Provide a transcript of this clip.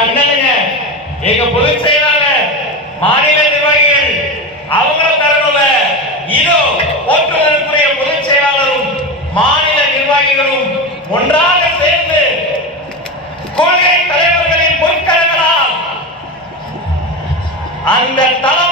அண்ணனுங்க, எங்க பொதுச் செயலாளர், மாநில நிர்வாகிகள் அவங்கள தரணும்ல. இதோ போற்றுவதற்குரிய பொதுச் செயலாளரும் மாநில நிர்வாகிகளும் ஒன்றாக சேர்ந்து கொள்கை தலைவர்களின் பொற்கரங்களால் அந்த தளம்